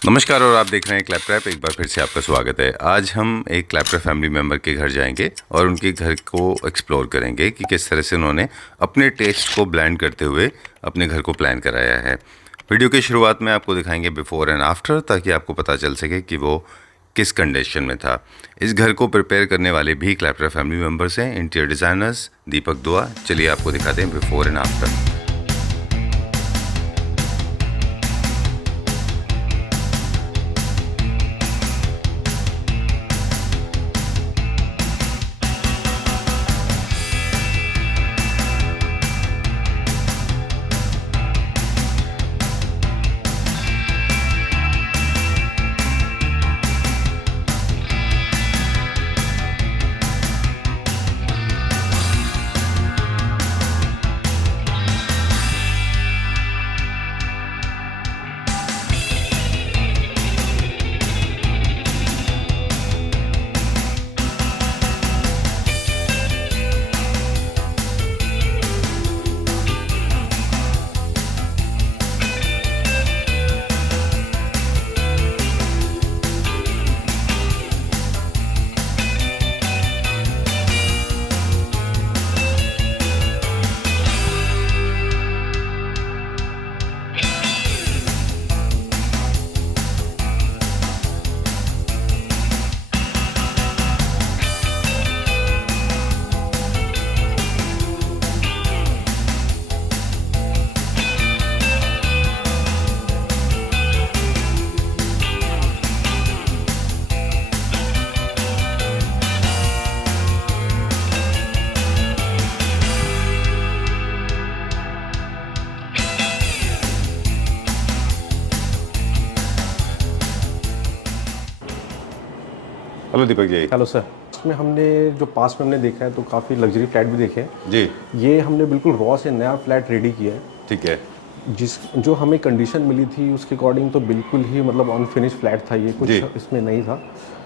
नमस्कार और आप देख रहे हैं क्लैपट्रैप। एक बार फिर से आपका स्वागत है। आज हम एक क्लैपट्रैप फैमिली मेम्बर के घर जाएंगे और उनके घर को एक्सप्लोर करेंगे कि किस तरह से उन्होंने अपने टेस्ट को ब्लेंड करते हुए अपने घर को प्लान कराया है। वीडियो की शुरुआत में आपको दिखाएंगे बिफोर एंड आफ्टर, ताकि आपको पता चल सके कि वो किस कंडीशन में था। इस घर को प्रिपेयर करने वाले भी क्लैपट्रैप फैमिली मेम्बर्स हैं, इंटीरियर डिज़ाइनर्स दीपक दुआ। चलिए आपको दिखाते हैं before and after. Hello Deepak ji. Hello sir. इसमें हमने जो पास में हमने देखा है तो काफ़ी लग्जरी फ्लैट भी देखे हैं जी। ये हमने बिल्कुल रॉ से नया फ्लैट रेडी किया है। ठीक है। जो हमें कंडीशन मिली थी उसके अकॉर्डिंग तो बिल्कुल ही मतलब अनफिनिश फ्लैट था ये, कुछ इसमें नहीं था।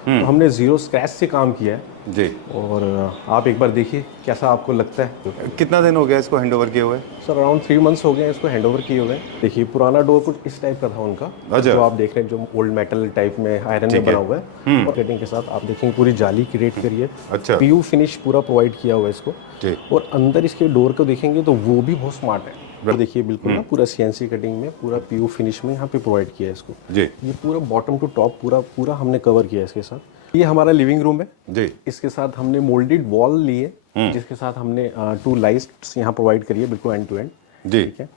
तो हमने ज़ीरो स्क्रैच से काम किया है जी। और आप एक बार देखिए कैसा आपको लगता है। कितना दिन हो गया इसको हैंडओवर किए हुए? सर अराउंड 3 मंथ्स हो गए हैं इसको हैंडओवर किए हुए। देखिए पुराना डोर कुछ इस टाइप का था उनका, जो आप देख रहे हैं, जो ओल्ड मेटल टाइप में आयरन में बना हुआ है। और कटिंग के साथ आप देखेंगे पूरी जाली क्रिएट करिए। अच्छा। पीयू फिनिश पूरा प्रोवाइड किया हुआ है इसको जी। और अंदर इसके डोर को देखेंगे तो वो भी बहुत स्मार्ट है। देखिए बिल्कुल ना पूरा सीएनसी कटिंग में पूरा पीयू फिनिश में यहाँ पे प्रोवाइड किया है इसको जी। ये पूरा बॉटम टू टॉप पूरा हमने कवर किया है इसके साथ। ये हमारा लिविंग रूम है जी। इसके साथ हमने मोल्डेड वॉल लिए जिसके साथ हमने 2 लाइट्स यहाँ प्रोवाइड करी है बिल्कुल एंड टू एंड। जी। ठीक है।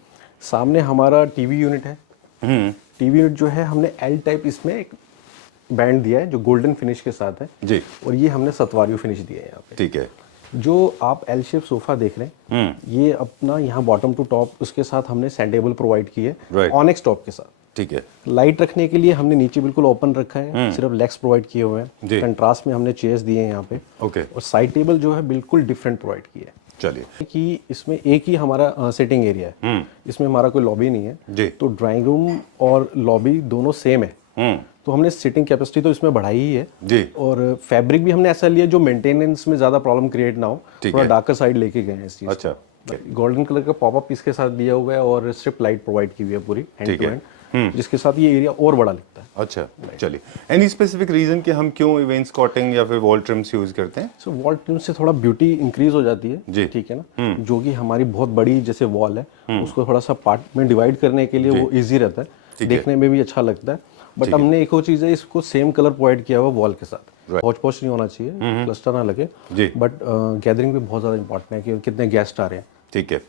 सामने हमारा टीवी यूनिट है। टीवी यूनिट जो है हमने एल टाइप इसमें एक बैंड दिया है जो गोल्डन फिनिश के साथ है जी। और ये हमने सतवारियो फिनिश दिया है यहाँ पे। ठीक है। जो आप एल शेप सोफा देख रहे हैं ये अपना यहाँ बॉटम टू टॉप उसके साथ हमने सैंडेबल प्रोवाइड की है ऑनेक्स टॉप के साथ। ठीक है। लाइट रखने के लिए हमने नीचे बिल्कुल ओपन रखा है, सिर्फ लेग्स प्रोवाइड किए हुए हैं। कंट्रास्ट में हमने चेयर्स दिए हैं यहाँ पे। ओके। और साइड टेबल जो है बिल्कुल डिफरेंट प्रोवाइड किया है। चलिए कि इसमें एक ही हमारा सिटिंग एरिया है, इसमें हमारा कोई लॉबी नहीं है जी। तो ड्राइंग रूम और लॉबी दोनों सेम है। तो हमने सिटिंग कैपेसिटी तो इसमें बढ़ाई ही है जी। और फैब्रिक भी हमने ऐसा लिया जो मेंटेनेंस में ज्यादा प्रॉब्लम क्रिएट ना हो, थोड़ा डार्कर साइड लेके गए हैं इस चीज। अच्छा। गोल्डन कलर का पॉपअप इसके साथ दिया हुआ है और स्ट्रिप लाइट प्रोवाइड की हुई है पूरी एंड टू एंड, जिसके साथ ये एरिया और बड़ा लगता है। अच्छा। चलिए, एनी स्पेसिफिक रीजन कि हम क्यों वेन्सकॉटिंग या फिर वॉल ट्रिम्स यूज करते हैं? सो वॉल ट्रिम से थोड़ा ब्यूटी इंक्रीज हो जाती है जी। ठीक है ना, जो कि हमारी बहुत बड़ी जैसे वॉल है उसको थोड़ा सा पार्ट में डिवाइड करने के लिए वो इजी रहता है, देखने में भी अच्छा लगता है। बट हमने एक और चीज है, इसको सेम कलर प्रोवाइड किया हुआ वॉल के साथ। हौच पौच नहीं होना चाहिए, क्लस्टर ना लगे। बट गैदरिंग भी बहुत ज्यादा इंपॉर्टेंट है कि कितने गेस्ट आ रहे हैं। ठीक है।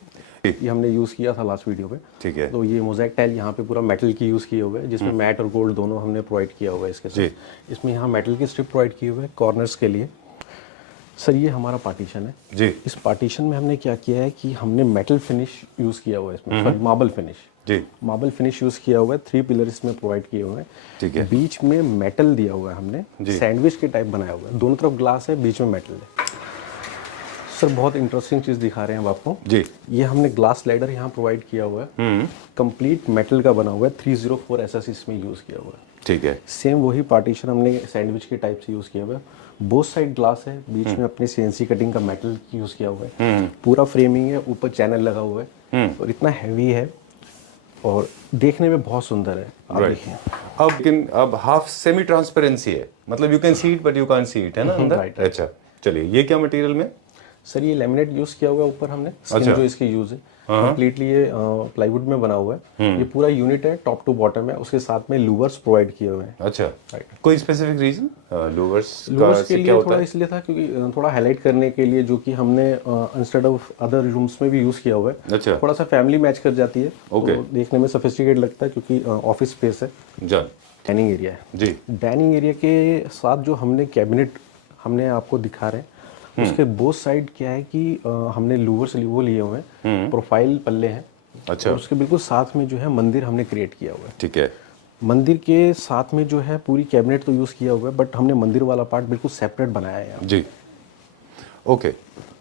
ये हमने यूज किया था लास्ट वीडियो में। ठीक है। तो ये मोज़ेक टाइल यहाँ पे पूरा मेटल की यूज किए हुए हैं, जिसमें मैट और गोल्ड दोनों हमने प्रोवाइड किया हुआ है इसके साथ। इसमें यहाँ मेटल की स्ट्रिप प्रोवाइड की हुई है कॉर्नर्स के लिए। सर ये हमारा पार्टीशन है जी। इस पार्टीशन में हमने क्या किया है कि हमने मेटल फिनिश यूज किया हुआ है इसमें, सॉरी मार्बल फिनिश जी। मार्बल फिनिश यूज किया हुआ है, 3 पिलर इसमें प्रोवाइड किए हुए हैं। ठीक है। बीच में मेटल दिया हुआ है हमने, सैंडविच के टाइप बनाया हुआ है, दोनों तरफ ग्लास है, बीच में मेटल है। सर बहुत इंटरेस्टिंग चीज दिखा रहे हैं हम आपको जी। ये हमने ग्लास स्लाइडर यहाँ प्रोवाइड किया हुआ है, कंप्लीट मेटल का बना हुआ है, 304 एसएस इसमें यूज किया हुआ है। ठीक है। सेम वही पार्टीशन हमने सैंडविच के टाइप से यूज किया हुआ है, बोथ साइड ग्लास है, बीच में अपने सीएनसी कटिंग का मेटल यूज किया हुआ है। पूरा फ्रेमिंग है, ऊपर चैनल लगा हुआ है और इतना हैवी है और देखने में बहुत सुंदर है। आप देखिए अब हाफ सेमी ट्रांसपेरेंसी है, मतलब you can see it but you can't see it, है ना अंदर? राइट। अच्छा, चलिए ये क्या मटेरियल में? सर ये लेमिनेट यूज किया हुआ है ऊपर हमने। स्किन जो इसकी यूज है कंप्लीटली ये प्लाईवुड में बना हुआ है। ये पूरा यूनिट है, टॉप टू बॉटम है, उसके साथ में लूवर्स प्रोवाइड किए हुए हैं। अच्छा, राइट। कोई स्पेसिफिक रीजन लूवर्स के लिए? थोड़ा इसलिए था क्योंकि थोड़ा हाईलाइट करने के लिए, जो कि हमने इंस्टेड ऑफ अदर रूम्स में भी यूज किया हुआ है। अच्छा, थोड़ा सा फैमिली मैच कर जाती है। तो देखने में सोफिस्टिकेट लगता है क्योंकि ऑफिस स्पेस है। डाइनिंग एरिया है जी। डाइनिंग एरिया के साथ जो हमने कैबिनेट हमने आपको दिखा रहे हैं, उसके बोथ साइड क्या है कि हमने लूवर्स वो लिए हुए हैं, प्रोफाइल पल्ले हैं। अच्छा। उसके बिल्कुल साथ में जो है मंदिर हमने क्रिएट किया हुआ है। ठीक है। मंदिर के साथ में जो है पूरी कैबिनेट तो यूज किया हुआ है, बट हमने मंदिर वाला पार्ट बिल्कुल सेपरेट बनाया है यहाँ जी। Okay,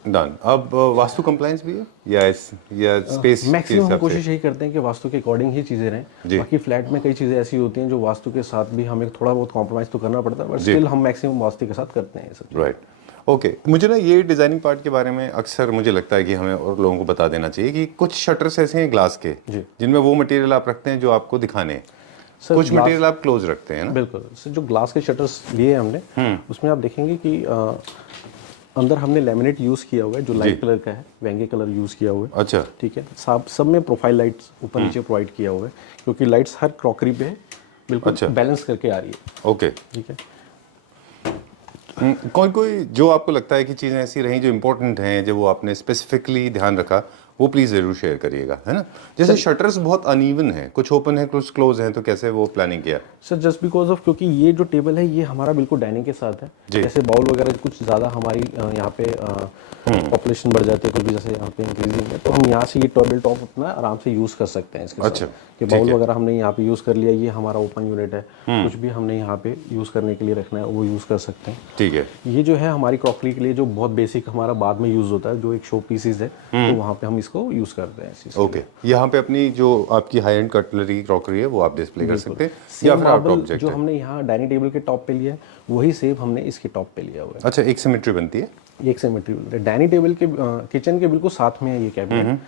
done. अब वास्तु कंप्लायंस भी है या स्पेस? मैक्सिमम हम कोशिश यही करते हैं कि वास्तु के अकॉर्डिंग ही चीज़ें रहें। बाकी फ्लैट में कई चीज़ें ऐसी होती हैं जो वास्तु के साथ भी हमें थोड़ा बहुत कॉम्प्रोमाइज़ तो करना पड़ता है, बट स्टिल हम मैक्सिमम वास्तु के साथ करते हैं ये सब। राइट। ओके, मुझे ना ये डिज़ाइनिंग पार्ट के बारे में अक्सर मुझे लगता है कि हमें और लोगों को बता देना चाहिए कि कुछ शटर्स ऐसे हैं ग्लास के जिनमें वो मटेरियल आप रखते हैं जो आपको दिखाने हैं, कुछ मटेरियल आप क्लोज रखते हैं ना? बिल्कुल सर, जो ग्लास के शटर्स लिए हमने उसमें आप देखेंगे कि अंदर हमने लेमिनेट यूज किया हुआ है जो लाइट कलर का है, वेंगे कलर यूज किया हुआ है। अच्छा, ठीक है। सब में प्रोफाइल लाइट्स ऊपर नीचे प्रोवाइड किया हुआ है क्योंकि लाइट्स हर क्रॉकरी पे है, बिल्कुल बैलेंस करके आ रही है। ओके, ठीक है। कोई जो आपको लगता है कि चीज़ें ऐसी रहीं जो इम्पोर्टेंट हैं, जो वो आपने स्पेसिफिकली ध्यान रखा, वो प्लीज़ ज़रूर शेयर करिएगा, है ना? जैसे शटर्स बहुत अनइवन हैं, कुछ ओपन है कुछ क्लोज हैं, तो कैसे वो प्लानिंग किया? सर जस्ट बिकॉज ऑफ क्योंकि ये जो टेबल है ये हमारा बिल्कुल डाइनिंग के साथ है। जैसे बाउल वगैरह कुछ ज़्यादा हमारी यहाँ पे पॉपुलेशन बढ़ जाती है, कुछ भी जैसे यहाँ पे इंक्रीजिंग है, तो हम यहाँ से ये टेबल टॉप अपना आराम से यूज़ कर सकते हैं इसके साथ। कि बाउल वगैरह हमने यहाँ पे यूज़ कर लिया, ये हमारा ओपन यूनिट है, कुछ भी हमने यहाँ पे यूज़ करने के लिए रखना है वो यूज़ कर सकते हैं। ठीक है। ये जो है हमारी क्रॉकरी के लिए जो बहुत बेसिक हमारा बाद में यूज़ होता है, जो एक शो पीसेज है, तो वहाँ पे हम इसको यूज़ करते हैं। ओके, यहाँ पे अपनी जो आपकी हाई एंड कटलरी क्रॉकरी है वो आप डिस्प्ले कर सकते हैं, या फिर आउट ऑब्जेक्ट जो हमने यहाँ डाइनिंग टेबल के टॉप पे लिया है वही सेम हमने इसके टॉप पे लिया हुआ है। अच्छा, एक सिमेट्री बनती है, एक सिमेट्री बनती है। डाइनिंग टेबल के किचन के बिल्कुल साथ में है ये कैबिनेट।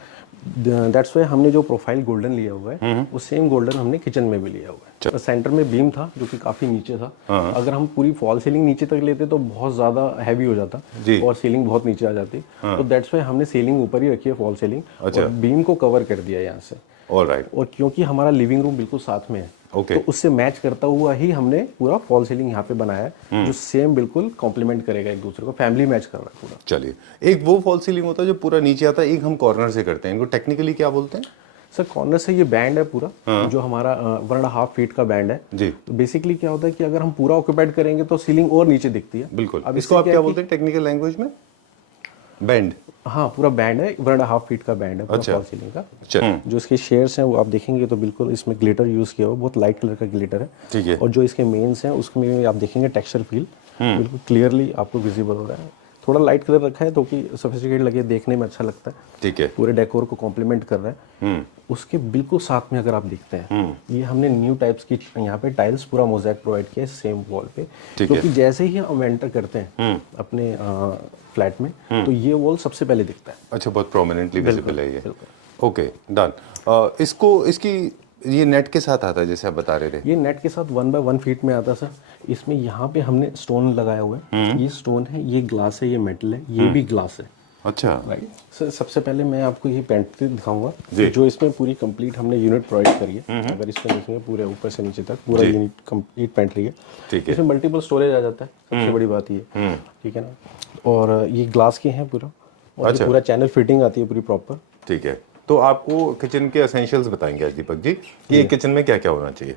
दैट्स वाई हमने जो प्रोफाइल गोल्डन लिया हुआ है वो सेम गोल्डन हमने किचन में भी लिया हुआ है। तो सेंटर में बीम था जो कि काफी नीचे था। अगर हम पूरी फॉल सीलिंग नीचे तक लेते तो बहुत ज्यादा हैवी हो जाता और सीलिंग बहुत नीचे आ जाती। तो दैट्स वाई हमने सीलिंग ऊपर ही रखी है, फॉल सीलिंग, और बीम को कवर कर दिया यहाँ से। ऑलराइट। और क्योंकि हमारा लिविंग रूम बिल्कुल साथ में है, तो उससे मैच करता हुआ ही हमने पूरा फॉल सीलिंग यहाँ पे बनाया है जो सेम बिल्कुल कॉम्प्लीमेंट करेगा एक दूसरे को, फैमिली मैच कर रहा है पूरा। चलिए, एक वो फॉल सीलिंग होता है जो पूरा नीचे आता है, एक हम कॉर्नर से करते हैं, इनको टेक्निकली क्या बोलते हैं? सर कॉर्नर से ये बैंड है पूरा, जो हमारा 1.5 फीट का बैंड है जी। तो बेसिकली क्या होता है कि अगर हम पूरा ऑक्यूपाइड करेंगे तो सीलिंग और नीचे दिखती है। बिल्कुल। अब इसको आप क्या बोलते हैं टेक्निकल लैंग्वेज में? बैंड। हाँ, पूरा बैंड है, 1.5 फीट का बैंड है पूरा फॉल सीलिंग का। जो इसके शेयर्स हैं वो आप देखेंगे तो बिल्कुल इसमें ग्लिटर यूज किया हुआ, बहुत लाइट कलर का ग्लिटर है। ठीक है। और जो इसके मेन्स हैं उसमें आप देखेंगे टेक्सचर फील बिल्कुल क्लियरली आपको विजिबल हो रहा है। थोड़ा लाइट कलर रखा है तो कि सोफिस्टिकेट लगे, देखने में अच्छा लगता है। ठीक है। पूरे डेकोर को कॉम्प्लीमेंट कर रहा है। उसके बिल्कुल साथ में अगर आप देखते हैं ये हमने न्यू टाइप्स की यहाँ पे टाइल्स पूरा मोज़ेक प्रोवाइड किया है सेम वॉल पे, क्योंकि जैसे ही हम एंटर करते हैं अपने फ्लैट में तो ये वॉल सबसे पहले दिखता है। अच्छा, बहुत प्रोमिनेंटली विजिबल है ये। Okay, done. इसकी ये नेट के साथ आता है जैसे आप बता रहे थे? ये नेट के साथ 1 बाय 1 फीट में आता है सर। इसमें यहाँ पे हमने स्टोन लगाया हुआ है, ये स्टोन है, ये ग्लास है, ये मेटल है, ये भी ग्लास है। अच्छा, राइट सर। सबसे पहले मैं आपको ये पेंट्री दिखाऊंगा जो इसमें पूरी कंप्लीट हमने यूनिट प्रोवाइड करी है। अगर इसमें देखेंगे पूरे ऊपर से नीचे तक पूरा यूनिट कंप्लीट पेंट्री है। ठीक है। इसमें मल्टीपल स्टोरेज आ जाता है, सबसे बड़ी बात ये। ठीक है ना। और ये ग्लास के हैं पूरा, और पूरा चैनल फिटिंग आती है पूरी प्रॉपर। ठीक है। तो आपको किचन के एसेंशियल्स बताएंगे आज दीपक जी कि ये किचन में क्या क्या होना चाहिए।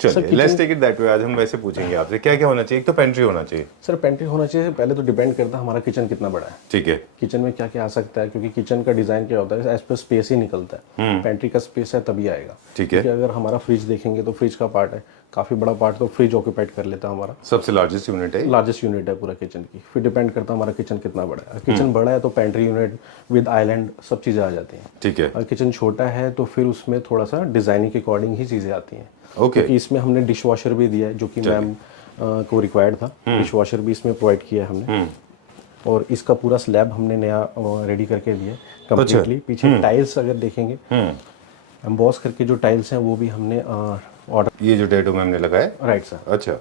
चलिए, let's take it that way. आज हम वैसे पूछेंगे आपसे क्या क्या होना चाहिए। एक तो पेंट्री होना चाहिए। सर पेंट्री होना चाहिए, पहले तो डिपेंड करता है हमारा किचन कितना बड़ा है। ठीक है। किचन में क्या क्या आ सकता है, क्योंकि किचन का डिजाइन क्या होता है एज पर स्पेस ही निकलता है। पेंट्री का स्पेस है तभी आएगा। ठीक है। अगर हमारा फ्रिज देखेंगे तो फ्रिज का पार्ट है, काफी बड़ा पार्ट तो फ्रिज ऑक्यूपाइड कर लेता है हमारा, सबसे लार्जेस्ट यूनिट है, लार्जेस्ट यूनिट है पूरा किचन की। फिर डिपेंड करता है हमारा किचन कितना बड़ा है। किचन बड़ा है तो पेंट्री यूनिट विद आइलैंड सब चीजें आ जाती हैं। ठीक है। और किचन छोटा है तो फिर उसमें थोड़ा सा डिजाइनिंग के अकॉर्डिंग ही चीजें आती हैं। ओके। क्योंकि इसमें हमने डिश वॉशर भी दिया है जो कि मैम को रिक्वायर्ड था। डिश वॉशर भी इसमें प्रोवाइड किया है हमने। और इसका पूरा स्लैब हमने नया रेडी करके दिया कंप्लीटली। पीछे टाइल्स अगर देखेंगे एम्बॉस करके जो टाइल्स हैं वो भी हमने ऑर्डर। ये जो टैटू में हमने लगाया है? Right sir. अच्छा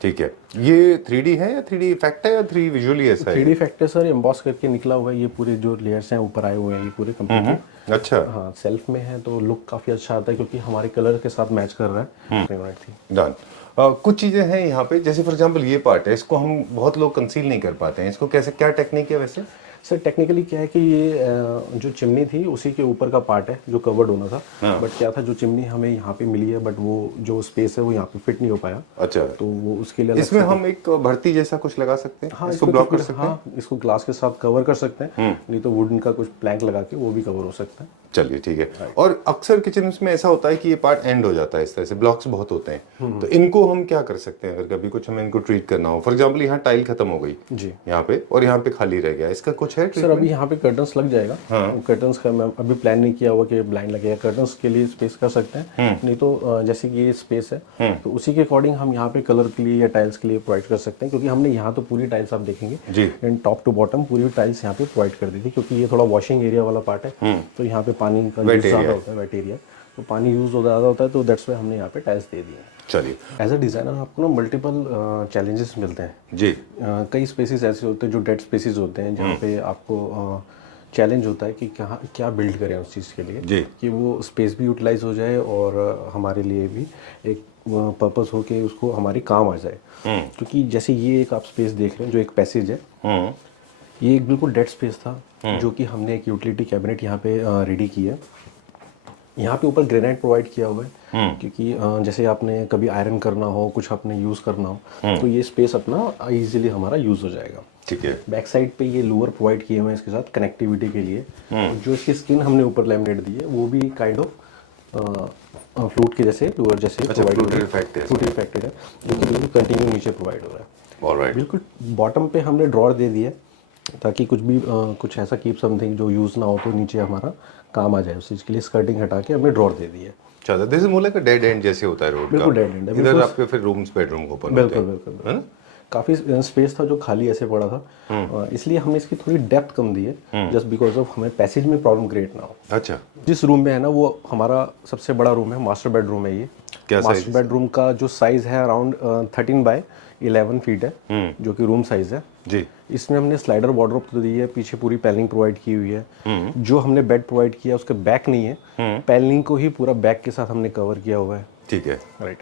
ठीक है। ये 3D है या 3D इफेक्ट है या 3 विजुअली ऐसा है? 3D इफेक्ट है सर, एम्बॉस करके निकला हुआ है। ये पूरे जो लेयर्स हैं ऊपर आए हुए हैं ये पूरे कंप्लीट। अच्छा हाँ, सेल्फ में है तो लुक काफ़ी अच्छा आता है क्योंकि हमारे कलर के साथ मैच कर रहा है। यूनिट थी डन। कुछ चीज़ें हैं यहाँ पे, जैसे फॉर एग्जांपल ये पार्ट है, इसको हम बहुत लोग कंसील नहीं कर पाते हैं, इसको कैसे, क्या टेक्निक है वैसे? सर टेक्निकली क्या है कि ये जो चिमनी थी उसी के ऊपर का पार्ट है जो कवर्ड होना था। बट क्या था, जो चिमनी हमें यहाँ पे मिली है बट वो जो स्पेस है वो यहाँ पे फिट नहीं हो पाया। अच्छा, तो वो उसके लिए अलग इसमें से हम एक भर्ती जैसा कुछ लगा सकते हैं? हाँ, इसको ब्लॉक कर सकते हैं? हाँ, इसको ग्लास के साथ कवर कर सकते हैं, नहीं तो वुडन का कुछ प्लैंक लगा के वो भी कवर हो सकता है। चलिए ठीक है। और अक्सर किचन में ऐसा होता है कि ये पार्ट एंड हो जाता है, इस तरह से ब्लॉक्स बहुत होते हैं, तो इनको हम क्या कर सकते हैं अगर कभी कुछ हमें इनको ट्रीट करना हो? फॉर एग्जांपल यहाँ टाइल खत्म हो गई जी यहाँ पे और यहाँ पे खाली रह गया, इसका कुछ है सर? अभी यहाँ पे कर्टन्स लग जाएगा। हाँ। कर्टन्स का मैं अभी प्लान नहीं किया हुआ कि ब्लाइंड लगेगा, कर्टन्स के लिए स्पेस कर सकते हैं। नहीं तो जैसे कि ये स्पेस है तो उसी के अकॉर्डिंग हम यहाँ पे कलर के लिए या टाइल्स के लिए प्रोवाइड कर सकते हैं, क्योंकि हमने यहाँ तो पूरी टाइल्स आप देखेंगे जी, एंड टॉप टू बॉटम पूरी टाइल्स यहाँ पे प्रोवाइड कर दी थी, क्योंकि ये थोड़ा वॉशिंग एरिया वाला पार्ट है। तो यहाँ पे पानी का यूज ज़्यादा होता है, वेट एरिया, तो पानी यूज ज़्यादा होता है, तो दैट्स वाई हमने यहाँ पे टाइल्स दे दी है। चलिए। एज अ डिज़ाइनर आपको ना मल्टीपल चैलेंजेस मिलते हैं जी। कई स्पेसेस ऐसे होते हैं जो डेड स्पेसेस होते हैं जहाँ पे आपको चैलेंज होता है कि कहाँ क्या बिल्ड करें उस चीज़ के लिए जी। कि वो स्पेस भी यूटिलाइज हो जाए और हमारे लिए भी एक पर्पस हो कि उसको हमारी काम आ जाए। क्योंकि जैसे ये एक आप स्पेस देख रहे हैं जो एक पैसेज है, ये एक बिल्कुल डेड स्पेस था जो कि हमने एक यूटिलिटी कैबिनेट यहाँ पे रेडी किया। यहाँ पे ऊपर ग्रेनाइट प्रोवाइड किया हुआ है क्योंकि जैसे आपने कभी आयरन करना हो, कुछ आपने यूज़ करना हो तो ये स्पेस अपना इजीली हमारा यूज़ हो जाएगा। ठीक है। बैक साइड पे ये लोअर प्रोवाइड किए हुए हैं इसके साथ कनेक्टिविटी के लिए। जो इसकी स्किन हमने ऊपर लैमिनेट दी है वो भी काइंड ऑफ फ्लूट के जैसे लोअर जैसे फ्लूट इफेक्टेड है जो कि बिल्कुल कंटिन्यू नीचे प्रोवाइड हो रहा है। ऑलराइट। बिल्कुल बॉटम पे हमने ड्रॉर दे दिया ताकि कुछ भी कुछ ऐसा कीप समथिंग जो यूज़ ना हो तो नीचे हमारा काम आ जाए, उस चीज़ के लिए स्कर्टिंग हटा के हमने ड्रॉर दे दी है। अच्छा, this is more like a dead and जैसे होता है रोड का। बिल्कुल डेड एंड है। इधर आपके फिर रूम्स बेडरूम ओपन होते हैं। बिल्कुल है ना? काफ़ी स्पेस था जो खाली ऐसे पड़ा था, इसलिए हमने इसकी थोड़ी डेप्थ कम दी है जस्ट बिकॉज ऑफ हमें पैसेज में प्रॉब्लम क्रिएट ना हो। अच्छा। जिस रूम में है ना वो हमारा सबसे बड़ा रूम है, मास्टर बेडरूम है ये। क्या मास्टर बेडरूम का जो साइज है अराउंड 13 बाय 11 फीट है, जो कि रूम साइज है जी। इसमें हमने स्लाइडर वार्डरोब तो दी है, पीछे पूरी पैनलिंग प्रोवाइड की हुई है। जो हमने बेड प्रोवाइड किया उसके बैक नहीं है, पैनलिंग को ही पूरा बैक के साथ हमने कवर किया हुआ है। ठीक है, राइट।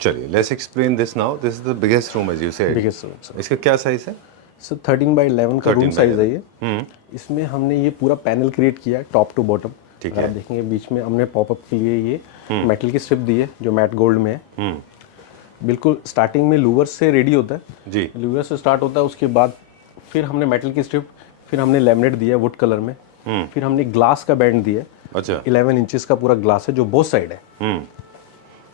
चलिए let's explain this now. This is the biggest room as you said. Biggest room इसका क्या साइज है? सर 13 बाय 11 का रूम साइज है ये। इसमें हमने ये पूरा पैनल क्रिएट किया है टॉप टू बॉटम। ठीक है। आप देखेंगे बीच में हमने पॉपअप के लिए ये मेटल की स्ट्रिप दी है जो मैट गोल्ड में है। बिल्कुल स्टार्टिंग में लूवर से रेडी होता है जी। लूवर से स्टार्ट होता है, उसके बाद फिर हमने मेटल की स्ट्रिप, फिर हमने लैमिनेट दिया वुड कलर में, फिर हमने ग्लास का बैंड दिया। अच्छा। 11 इंचेस का पूरा ग्लास है जो बोथ साइड है।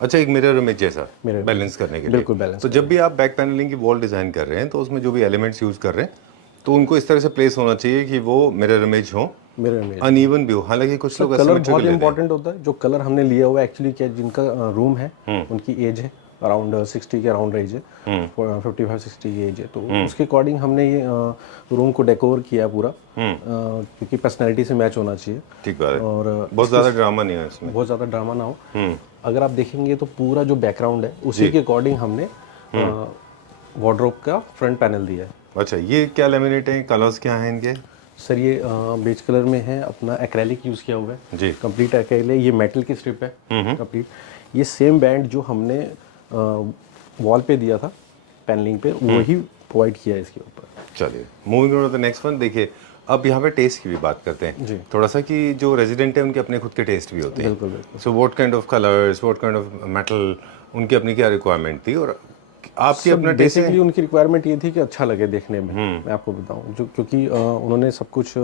अच्छा, एक मिरर इमेज जैसा बैलेंस करने के लिए। बिल्कुल बैलेंस। तो जब भी आप बैक पैनलिंग की वॉल डिजाइन कर रहे हैं तो उसमें जो भी एलिमेंट्स यूज कर रहे हैं तो उनको इस तरह से प्लेस होना चाहिए कि वो मिरर इमेज हो, अनइवन भी हो। हालांकि कुछ लोग कलर बहुत इंपॉर्टेंट होता है। जो कलर हमने लिया हुआ है एक्चुअली क्या जिनका रूम है उनकी एज है अराउंड 60 के अराउंड एज है, 55-60 की एज है, तो उसके अकॉर्डिंग हमने ये रूम को डेकोर किया पूरा, क्योंकि पर्सनैलिटी से मैच होना चाहिए। ठीक बात है। और बहुत ज़्यादा ड्रामा नहीं है इसमें, बहुत ज़्यादा ड्रामा ना हो। अगर आप देखेंगे तो पूरा जो बैकग्राउंड है उसी के अकॉर्डिंग हमने वार्डरोब का फ्रंट पैनल दिया है। अच्छा, ये क्या लेमिनेट है, कलर्स क्या हैं इनके? सर ये बेज कलर में है, अपना एक्रेलिक यूज़ किया हुआ है जी। Complete acrylic. ये मेटल की स्ट्रिप है कंप्लीट। ये सेम बैंड जो हमने वॉल पे दिया था पैनलिंग पे वही प्रोवाइड किया है इसके ऊपर। चलिए moving on to the next one. देखिए अब यहाँ पे टेस्ट की भी बात करते हैं जी। थोड़ा सा कि जो रेजिडेंट है उनके अपने खुद के टेस्ट भी होते हैं। बिल्कुल बिल्कुल। So what kind of colours, what kind of metal, उनकी अपनी क्या रिक्वायरमेंट थी और आपकी अपना टेस्ट? बेसिकली उनकी रिक्वायरमेंट ये थी कि अच्छा लगे देखने में। मैं आपको बताऊं जो क्योंकि उन्होंने सब कुछ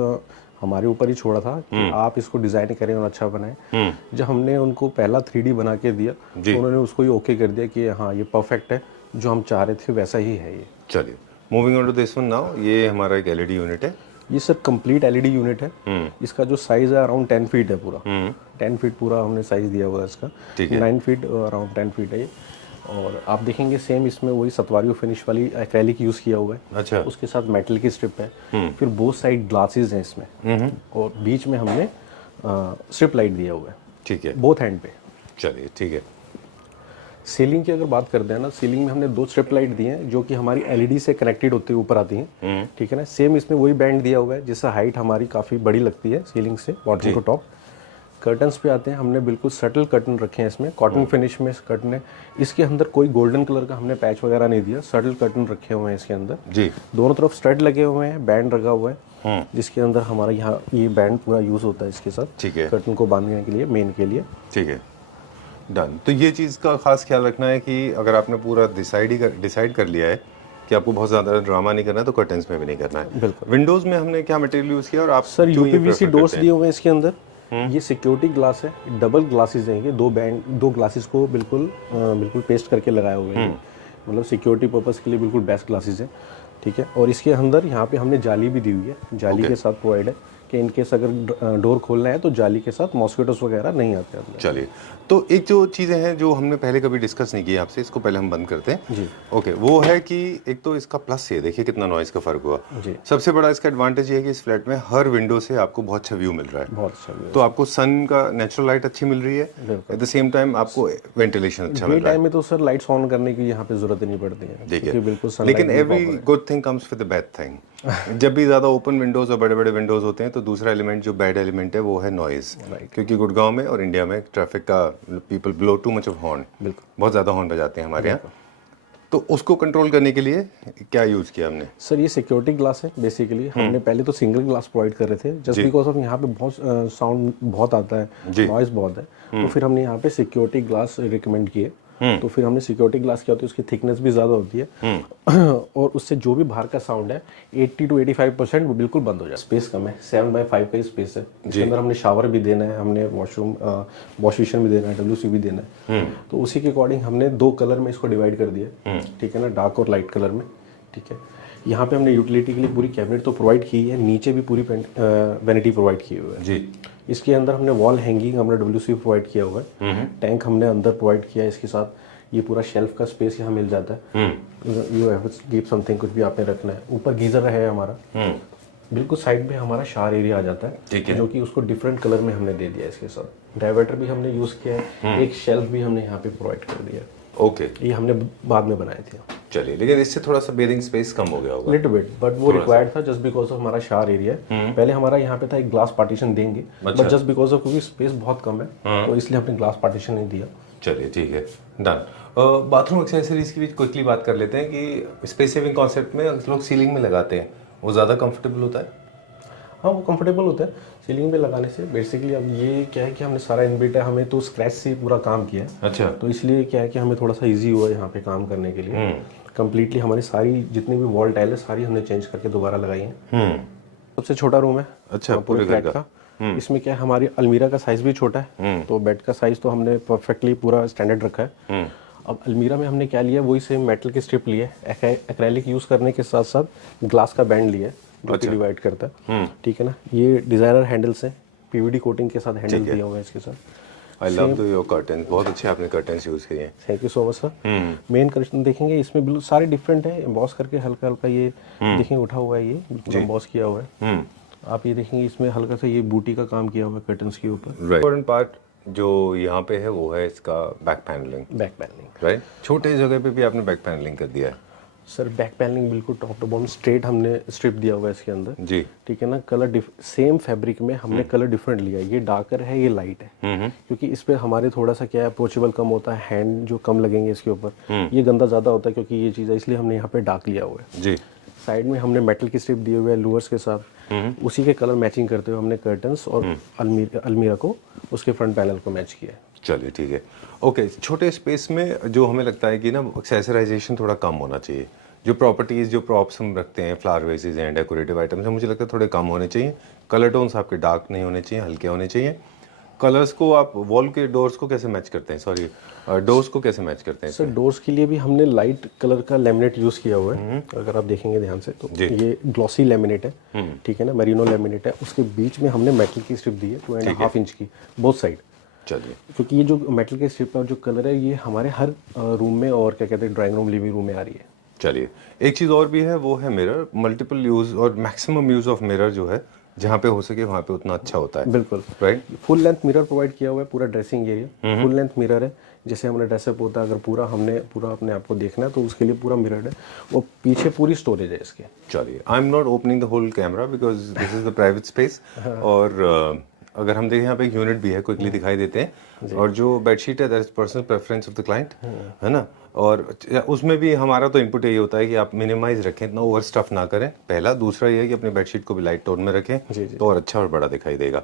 हमारे ऊपर ही छोड़ा था कि आप इसको डिज़ाइन करें और अच्छा बनाएं। जब हमने उनको पहला 3D बना के दिया तो उन्होंने उसको ही ओके कर दिया कि हाँ ये परफेक्ट है, जो हम चाह रहे थे वैसा ही है ये। चलिए moving on to this one now. ये हमारा एक एलईडी यूनिट है। ये सर कंप्लीट एलईडी यूनिट है। इसका जो साइज है अराउंड 10 फीट है पूरा। 10 फीट पूरा हमने साइज दिया हुआ है इसका। 9 फीट अराउंड 10 फीट है ये। और आप देखेंगे सेम इसमें वही सतवारियो फिनिश वाली एक्रेलिक यूज़ किया हुआ है। अच्छा। उसके साथ मेटल की स्ट्रिप है, फिर बोथ साइड ग्लासेस हैं इसमें, और बीच में हमने स्ट्रिप लाइट दिया हुआ है। ठीक है, बोथ हैंड पे। चलिए ठीक है। सीलिंग की अगर बात करते हैं ना, सीलिंग में हमने 2 स्ट्रिप लाइट दी हैं जो कि हमारी एलईडी से कनेक्टेड होते हुए ऊपर आती हैं, ठीक है ना। सेम इसमें वही बैंड दिया हुआ है जिससे हाइट हमारी काफ़ी बड़ी लगती है सीलिंग से बॉटम टू टॉप। कर्टन्स पे आते हैं, हमने बिल्कुल सटल कर्टन रखे हैं इसमें, कॉटन फिनिश में कर्टन है। इसके अंदर कोई गोल्डन कलर का हमने पैच वगैरह नहीं दिया, सटल कर्टन रखे हुए हैं इसके अंदर जी। दोनों तरफ स्टड लगे हुए हैं, बैंड लगा हुआ है जिसके अंदर हमारा यहाँ ये बैंड पूरा यूज़ होता है इसके साथ, ठीक है, कर्टन को बांधने के लिए, मेन के लिए। ठीक है, डन। तो ये चीज़ का खास ख्याल रखना है कि अगर आपने पूरा डिसाइड कर लिया है कि आपको बहुत ज़्यादा ड्रामा नहीं करना है तो कर्टन्स में भी नहीं करना है। बिल्कुल। विंडोज़ में हमने क्या मटेरियल यूज़ किया और आप सर क्यों ये यूपीवीसी prefer डोर्स करते दिए हुए हैं इसके अंदर। ये सिक्योरिटी ग्लास है, डबल ग्लासेस हैं ये, 2 ग्लासेस को बिल्कुल पेस्ट करके लगाए हुए हैं, मतलब सिक्योरिटी पर्पस के लिए बिल्कुल बेस्ट ग्लासेस है, ठीक है। और इसके अंदर यहाँ पे हमने जाली भी दी हुई है, जाली के साथ प्रोवाइड है कि इनकेस अगर डोर खोलना है तो जाली के साथ मॉस्किटोस वगैरह नहीं आते अंदर। चलिए, तो एक जो चीज़ें हैं जो हमने पहले कभी डिस्कस नहीं की आपसे, इसको पहले हम बंद करते हैं जी। ओके, वो है कि एक तो इसका प्लस ये देखिए कितना नॉइज़ का फ़र्क हुआ जी। सबसे बड़ा इसका एडवांटेज ये है कि इस फ्लैट में हर विंडो से आपको बहुत अच्छा व्यू मिल रहा है, बहुत अच्छा व्यू तो आपको सन का नेचुरल लाइट अच्छी मिल रही है, एट द सेम टाइम आपको वेंटिलेशन अच्छा मिल रहा है। टाइम में तो सर लाइट्स ऑन करने की यहाँ पे जरूरत नहीं पड़ती है, देखिए बिल्कुल लेकिन every good thing comes with the bad thing. जब भी ज़्यादा ओपन विंडोज़ और बड़े बड़े विंडोज़ होते हैं तो दूसरा एलिमेंट जो बैड एलिमेंट है वो है नॉइज़, क्योंकि गुड़गांव में और इंडिया में ट्रैफिक का people blow too much of horn, बहुत ज़्यादा हॉर्न बजाते हैं हमारे यहाँ, तो उसको कंट्रोल करने के लिए क्या यूज़ किया हमने? सर ये सिक्योरिटी ग्लास है बेसिकली। हमने पहले तो सिंगल ग्लास प्रोवाइड कर रहे थे जस्ट बिकॉज ऑफ यहाँ पे बहुत साउंड बहुत आता है, नॉइज बहुत है, तो फिर हमने यहाँ पे सिक्योरिटी ग्लास रिकमेंड किए। तो फिर हमने सिक्योरिटी ग्लास क्या होती है, उसकी थिकनेस भी ज़्यादा होती है और उससे जो भी बाहर का साउंड है 80 to 85% वो बिल्कुल बंद हो जाए। स्पेस कम है, 7x5 का ही स्पेस है, जिसके अंदर हमने शावर भी देना है, हमने वॉशरूम वॉश बेसिन भी देना है, WC भी देना है, तो उसी के अकॉर्डिंग हमने 2 कलर में इसको डिवाइड कर दिया, ठीक है ना, डार्क और लाइट कलर में, ठीक है। यहाँ पे हमने यूटिलिटी के लिए पूरी कैबिनेट तो प्रोवाइड की है, नीचे भी पूरी वैनिटी प्रोवाइड की हुई है जी। इसके अंदर हमने वॉल हैंगिंग हमने WC प्रोवाइड किया हुआ है, टैंक हमने अंदर प्रोवाइड किया है, इसके साथ ये पूरा शेल्फ का स्पेस यहाँ मिल जाता है, you have to keep something, कुछ भी आपने रखना है। ऊपर गीजर है हमारा, बिल्कुल साइड में हमारा शावर एरिया आ जाता है, जो कि उसको डिफरेंट कलर में हमने दे दिया। इसके साथ डाइवर्टर भी हमने यूज़ किया है, एक शेल्फ भी हमने यहाँ पे प्रोवाइड कर दिया। ओके, ये हमने बाद में बनाए थे। चलिए, लेकिन इससे थोड़ा सा बेरिंग स्पेस कम हो गया होगा लिटिल बिट, बट वो रिक्वायर्ड था जस्ट बिकॉज ऑफ हमारा शावर एरिया है। पहले हमारा यहाँ पे था एक ग्लास पार्टीशन देंगे, बट जस्ट बिकॉज ऑफ क्योंकि स्पेस बहुत कम है तो इसलिए हमने ग्लास पार्टीशन नहीं दिया। चलिए ठीक है, डन। बाथरूम एक्सेसरीज की भी क्विकली बात कर लेते हैं कि स्पेस सेविंग कॉन्सेप्ट में लोग सीलिंग में लगाते हैं, वो ज़्यादा कंफर्टेबल होता है? हाँ वो कंफर्टेबल होता है सीलिंग पे लगाने से। बेसिकली अब ये क्या है कि हमने सारा इनबिल्ट है, हमें तो स्क्रैच से पूरा काम किया है, अच्छा, तो इसलिए क्या है कि हमें थोड़ा सा इजी हुआ है यहाँ पे काम करने के लिए। कंप्लीटली हमारी सारी जितनी भी वॉल टाइल है सारी हमने चेंज करके दोबारा लगाई है। सबसे छोटा रूम है अच्छा पूरे घर का। इसमें क्या है, हमारी अलमीरा का साइज भी छोटा है, तो बेड का साइज तो हमने परफेक्टली पूरा स्टैंडर्ड रखा है। अब अलमीरा में हमने क्या लिया, वही सेम मेटल के स्ट्रिप लिए, एक्रेलिक यूज करने के साथ साथ ग्लास का बैंड लिया जो कि डिवाइड करता है, ठीक है ना। ये डिजाइनर हैंडल्स हैं, PVD कोटिंग के साथ हैंडल दिया हुआ है इसके साथ। आई लव योर कर्टन, बहुत अच्छे आपने कर्टन्स यूज किए हैं। Thank you so much sir. Main curtain देखेंगे इसमें बिल्कुल सारे डिफरेंट है, एम्बॉस करके हल्का हल्का ये देखेंगे उठा हुआ है, ये बिल्कुल एम्बॉस किया हुआ है। आप ये देखेंगे इसमें हल्का सा ये बूटी का काम किया हुआ है कर्टन्स के ऊपर। इम्पोर्टेंट पार्ट जो यहाँ पे है वो है इसका बैक पैनलिंग। राइट, छोटे जगह पे भी आपने बैक पैनलिंग कर दिया है सर। बैक पैनलिंग बिल्कुल टॉप टू बॉटम स्ट्रेट हमने स्ट्रिप दिया हुआ है इसके अंदर जी, ठीक है ना। कलर सेम फैब्रिक में हमने कलर डिफरेंट लिया है, ये डार्कर है ये लाइट है, क्योंकि इस पे हमारे थोड़ा सा क्या है अप्रोचेबल कम होता है, हैंड जो कम लगेंगे इसके ऊपर, ये गंदा ज़्यादा होता है क्योंकि ये चीज़ है, इसलिए हमने यहाँ पे डार्क लिया हुआ है जी। साइड में हमने मेटल की स्ट्रिप दिए हुए हैं लूअर्स के साथ, उसी के कलर मैचिंग करते हुए हमने कर्टन्स और अलमीरा को उसके फ्रंट पैनल को मैच किया है। चलिए ठीक है, ओके। छोटे स्पेस में जो हमें लगता है कि ना एक्सेसराइजेशन थोड़ा कम होना चाहिए, जो प्रॉपर्टीज़ जो प्रॉप्स हम रखते हैं, फ्लावर वेसेज एंड डेकोरेटिव आइटम्स हैं, मुझे लगता है थोड़े कम होने चाहिए। कलर टोन्स आपके डार्क नहीं होने चाहिए, हल्के होने चाहिए। कलर्स को आप वॉल के डोर्स को कैसे मैच करते हैं, सॉरी डोर्स को कैसे मैच करते हैं? सर डोर्स के लिए भी हमने लाइट कलर का लेमिनेट यूज़ किया हुआ है, अगर आप देखेंगे ध्यान से तो ये ग्लॉसी लेमिनेट है, ठीक है ना, मेरिनो लेमिनेट है, उसके बीच में हमने मेटल की स्ट्रिप दी है 2.5 इंच की बोथ साइड। चलिए, क्योंकि ये जो मेटल के स्ट्रिप का जो कलर है ये हमारे हर रूम में और क्या कहते हैं ड्राइंग रूम लिविंग रूम में आ रही है। चलिए, एक चीज़ और भी है वो है मिरर। मल्टीपल यूज़ और मैक्सिमम यूज़ ऑफ मिरर जो है जहाँ पे हो सके वहाँ पे उतना अच्छा होता है। बिल्कुल right. Full length mirror provide किया हुआ है, पूरा dressing area full length mirror है। जैसे हमारा ड्रेसअप होता है, अगर पूरा अपने आप को देखना है तो उसके लिए पूरा मिरर है। वो पीछे पूरी स्टोरेज है इसके। चलिए, I am not opening the hole camera because this is the private space. और अगर हम देखें यहाँ पे एक यूनिट भी है, क्विकली दिखाई देते हैं। और जो बेडशीट है that is personal preference of the client, है ना। और उसमें भी हमारा तो इनपुट यही होता है कि आप मिनिमाइज रखें, इतना ओवर स्टफ ना करें। पहला, दूसरा ये है कि अपनी बेडशीट को भी लाइट टोन में रखें तो और अच्छा और बड़ा दिखाई देगा।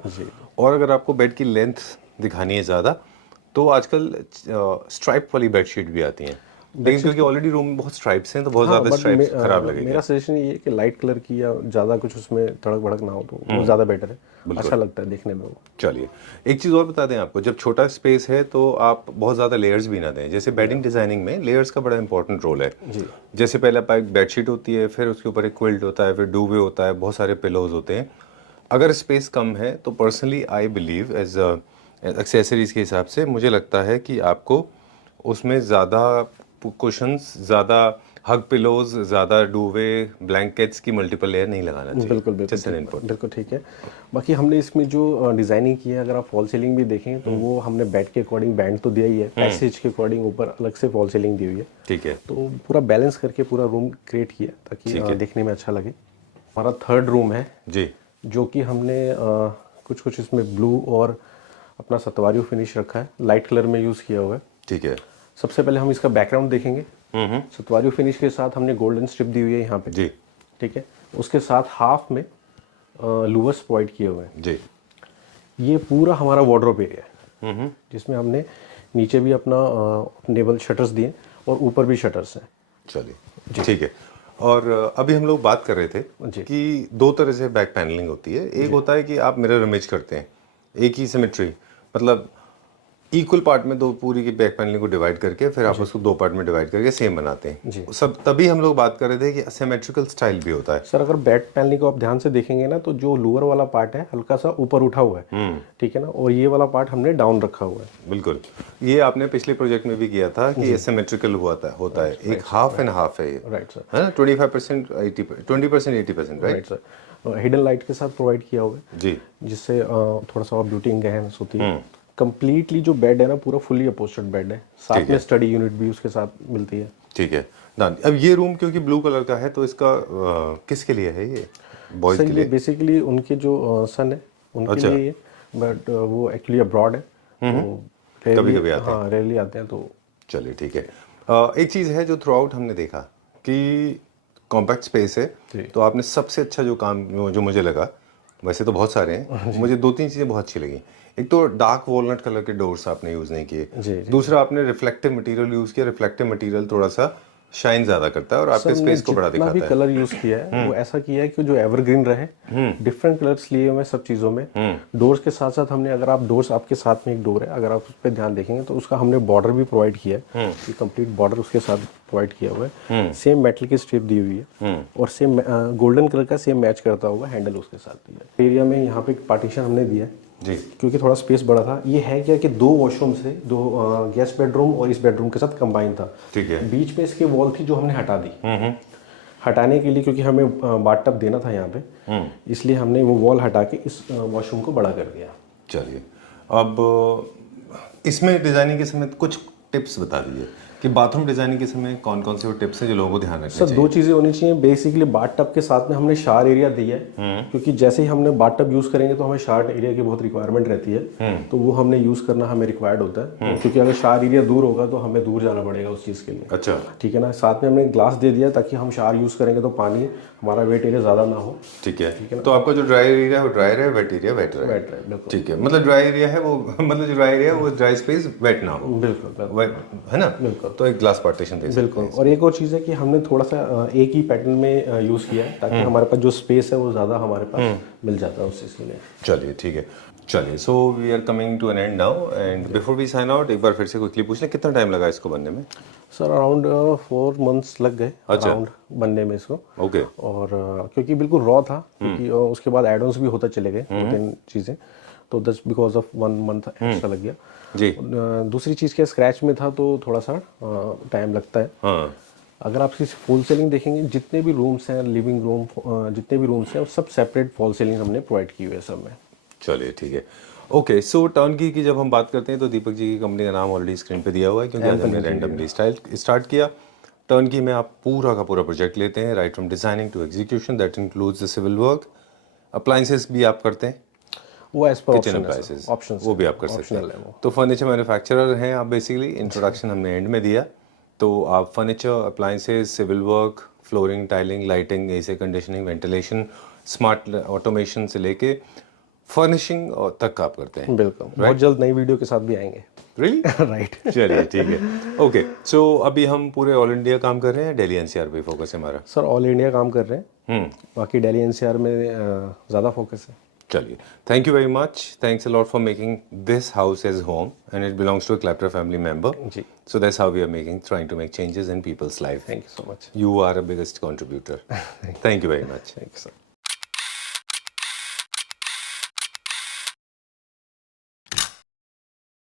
और अगर आपको बेड की लेंथ दिखानी है ज़्यादा तो आजकल स्ट्राइप वाली बेडशीट भी आती हैं, लेकिन क्योंकि ऑलरेडी रूम में बहुत स्ट्राइप्स हैं तो बहुत ज़्यादा स्ट्राइप्स खराब लगेगा। मेरा सजेशन ये है कि लाइट कलर की या ज़्यादा कुछ उसमें तड़क भड़क ना हो तो वो ज़्यादा बेटर है, अच्छा लगता है देखने में वो। चलिए, एक चीज़ और बता दें आपको, जब छोटा स्पेस है तो आप बहुत ज़्यादा लेयर्स भी ना दें। जैसे बेडिंग डिज़ाइनिंग में लेयर्स का बड़ा इंपॉर्टेंट रोल है। जैसे पहले आप एक बेडशीट होती है, फिर उसके ऊपर एक क्विल्ट होता है, फिर डूवे होता है, बहुत सारे पिलोज होते हैं। अगर स्पेस कम है तो personally I believe as accessories के हिसाब से मुझे लगता है कि आपको उसमें ज़्यादा कुशंस, ज़्यादा हग पिलोज, ज़्यादा डूवे, ब्लैंकेट्स की मल्टीपल लेयर नहीं लगाना चाहिए। बिल्कुल ठीक है। बाकी हमने इसमें जो डिज़ाइनिंग की है, अगर आप फॉल सीलिंग भी देखें तो वो हमने बेड के अकॉर्डिंग बैंड तो दिया ही है, पैसेज के अकॉर्डिंग ऊपर अलग से फॉल सीलिंग दी हुई है। ठीक है। तो पूरा बैलेंस करके पूरा रूम क्रिएट किया ताकि देखने में अच्छा लगे। हमारा थर्ड रूम है जी, जो कि हमने कुछ इसमें ब्लू और अपना सतवारियो फिनिश रखा है, लाइट कलर में यूज़ किया हुआ है। ठीक है। सबसे पहले हम इसका बैकग्राउंड देखेंगे। सतवारियो फिनिश के साथ हमने गोल्डन स्ट्रिप दी हुई है यहाँ पे जी। ठीक है। उसके साथ हाफ में लूवर्स प्रोवाइड किए हुए हैं जी। ये पूरा हमारा वार्डरोब एरिया है जिसमें हमने नीचे भी अपना नेबल शटर्स दिए और ऊपर भी शटर्स हैं। चलिए, ठीक है। और अभी हम लोग बात कर रहे थे कि दो तरह से बैक पैनलिंग होती है। एक होता है कि आप मिरर इमेज करते हैं, एक ही सिमेट्री, मतलब इक्वल पार्ट में दो पूरी की बैक पैनलिंग को डिवाइड करके फिर आप उसको दो पार्ट में डिवाइड करके सेम बनाते हैं सब। तभी हम लोग बात कर रहे थे कि असिमेट्रिकल स्टाइल भी होता है। सर अगर बैक पैनलिंग को आप ध्यान से देखेंगे ना तो जो लोअर वाला पार्ट है हल्का सा ऊपर उठा हुआ है, ठीक है ना, और ये वाला पार्ट हमने डाउन रखा हुआ है। बिल्कुल, ये आपने पिछले प्रोजेक्ट में भी किया था कि असिमेट्रिकल होता है। एक हाफ एंड हाफ है ये, राइट सर, है ना, 25% 20% 80%, राइट सर। हिडन लाइट के साथ प्रोवाइड किया हुआ है जी, जिससे थोड़ा सा और ब्यूटी एनहांस होती है। कंप्लीटली जो बेड है ना पूरा फुली अपहोल्स्टर्ड बेड है, साथ में स्टडी यूनिट भी उसके साथ मिलती है। ठीक है। अब ये रूम क्योंकि ब्लू कलर का है तो इसका किसके लिए है ये? बॉयज के लिए? बेसिकली उनके जो सन है उनके लिए, बट वो एक्चुअली अब्रॉड है तो कभी-कभी आते हैं। हाँ, रेयरली आते हैं तो। चलिए, ठीक है। एक चीज़ है जो थ्रू आउट हमने देखा कि कॉम्पैक्ट स्पेस है, तो आपने सबसे अच्छा जो काम जो मुझे लगा, वैसे तो बहुत सारे हैं, मुझे दो तीन चीज़ें बहुत अच्छी लगी। एक तो डार्क वॉलनट कलर के डोर्स आपने यूज़ नहीं किए। दूसरा, आपने रिफ्लेक्टिव मटेरियल यूज़ किया। रिफ्लेक्टिव मटेरियल थोड़ा सा शाइन ज़्यादा करता है और आपके स्पेस को बड़ा दिखाता है। भी कलर यूज़ किया है वो ऐसा किया है कि जो एवरग्रीन रहे, डिफरेंट कलर्स लिए हुए सब चीज़ों में। डोर्स के साथ साथ हमने, अगर आप डोर्स, आपके साथ में एक डोर है, अगर आप उस पर ध्यान देखेंगे तो उसका हमने बॉर्डर भी प्रोवाइड किया है, ये कंप्लीट बॉर्डर उसके साथ प्रोवाइड किया हुआ है। सेम मेटल की स्ट्रिप दी हुई है और सेम गोल्डन कलर का सेम मैच करता हुआ हैंडल उसके साथ दिया है। एरिया में यहाँ पे एक पार्टीशन हमने दिया है जी, क्योंकि थोड़ा स्पेस बड़ा था। ये है क्या कि दो वॉशरूम से दो गेस्ट बेडरूम और इस बेडरूम के साथ कंबाइन था। ठीक है। बीच में इसकी वॉल थी जो हमने हटा दी हटाने के लिए, क्योंकि हमें बाथटब देना था यहाँ पे, इसलिए हमने वो वॉल हटा के इस वॉशरूम को बड़ा कर दिया। चलिए, अब इसमें डिजाइनिंग के समय कुछ टिप्स बता दीजिए कि बाथरूम डिजाइनिंग के समय कौन कौन से वो टिप्स हैं जो लोगों को ध्यान रखना चाहिए। सर दो चीज़ें होनी चाहिए। बेसिकली बाथटब के साथ में हमने शावर एरिया दिया है, क्योंकि जैसे ही हमने बाथटब यूज़ करेंगे तो हमें शावर एरिया की बहुत रिक्वायरमेंट रहती है, तो वो हमने यूज़ करना हमें रिक्वायर्ड होता है, क्योंकि अगर शावर एरिया दूर होगा तो हमें दूर जाना पड़ेगा उस चीज़ के लिए। अच्छा, ठीक है ना। साथ में हमने ग्लास दे दिया ताकि हम शावर यूज़ करेंगे तो पानी हमारा वेट एरिया ज़्यादा ना हो। ठीक है। तो आपका जो ड्राई एरिया है वो ड्राई रहे, वेट एरिया वेट रहे। वेट रहे, बिल्कुल। ठीक है, मतलब ड्राई एरिया है वो, मतलब जो ड्राई एरिया है वो ड्राई स्पेस वेट ना हो। बिल्कुल, है ना, बिल्कुल। तो एक ग्लास पार्टीशन दे सकते हैं। बिल्कुल। और एक और चीज़ है कि हमने थोड़ा सा एक ही पैटर्न में यूज़ किया है ताकि हमारे पास जो स्पेस है वो ज़्यादा हमारे पास मिल जाता है उस चीज़ के लिए। चलिए, ठीक है। चलिए, so we are coming to an end now and before we sign out, एक बार फिर से क्विकली पूछ लें कितना टाइम लगा इसको बनने में? सर अराउंड 4 मंथ्स लग गए अराउंड बनने में इसको। ओके। और क्योंकि बिल्कुल रॉ था, क्योंकि उसके बाद एड ऑन्स भी होता चले गए दो तीन चीज़ें, तो दस बिकॉज ऑफ 1 मंथ एक्स्ट्रा लग गया जी। दूसरी चीज़ के स्क्रैच में था तो थोड़ा सा टाइम लगता है। हाँ, अगर आप इसकी फॉल सीलिंग देखेंगे, जितने भी रूम्स हैं, लिविंग रूम, जितने भी रूम्स हैं, वो सब सेपरेट फॉल सीलिंग हमने प्रोवाइड की हुई है सब में। चलिए ठीक है। ओके, सो टर्नकी की जब हम बात करते हैं तो दीपक जी की कंपनी का नाम ऑलरेडी स्क्रीन पे दिया हुआ है, क्योंकि आज हमने रैंडमली स्टार्ट किया। टर्नकी में आप पूरा का पूरा प्रोजेक्ट लेते हैं, right from designing to execution, that includes the civil work. Appliances भी आप करते हैं, वो as per kitchen appliances option वो भी आप कर सकते हैं। तो फर्नीचर मैन्युफैक्चरर हैं आप बेसिकली, इंट्रोडक्शन हमने एंड में दिया। तो आप furniture, appliances, civil work, flooring, tiling, lighting, AC conditioning, ventilation, smart automation से लेके फर्निशिंग तक आप करते हैं। बिल्कुल, बहुत जल्द नई वीडियो के साथ भी आएंगे। रियली? राइट। चलिए ठीक है। ओके, सो अभी हम पूरे ऑल इंडिया काम कर रहे हैं, दिल्ली एनसीआर पे फोकस है हमारा? सर ऑल इंडिया काम कर रहे हैं, बाकी दिल्ली एनसीआर में ज़्यादा फोकस है। चलिए, thank you very much, thanks a lot for making this house as home and it belongs to a clapter family member. जी। So that's how we are trying to make changes in people's life. Thank you so much. You are a biggest contributor. Thank you very much. Thank you sir.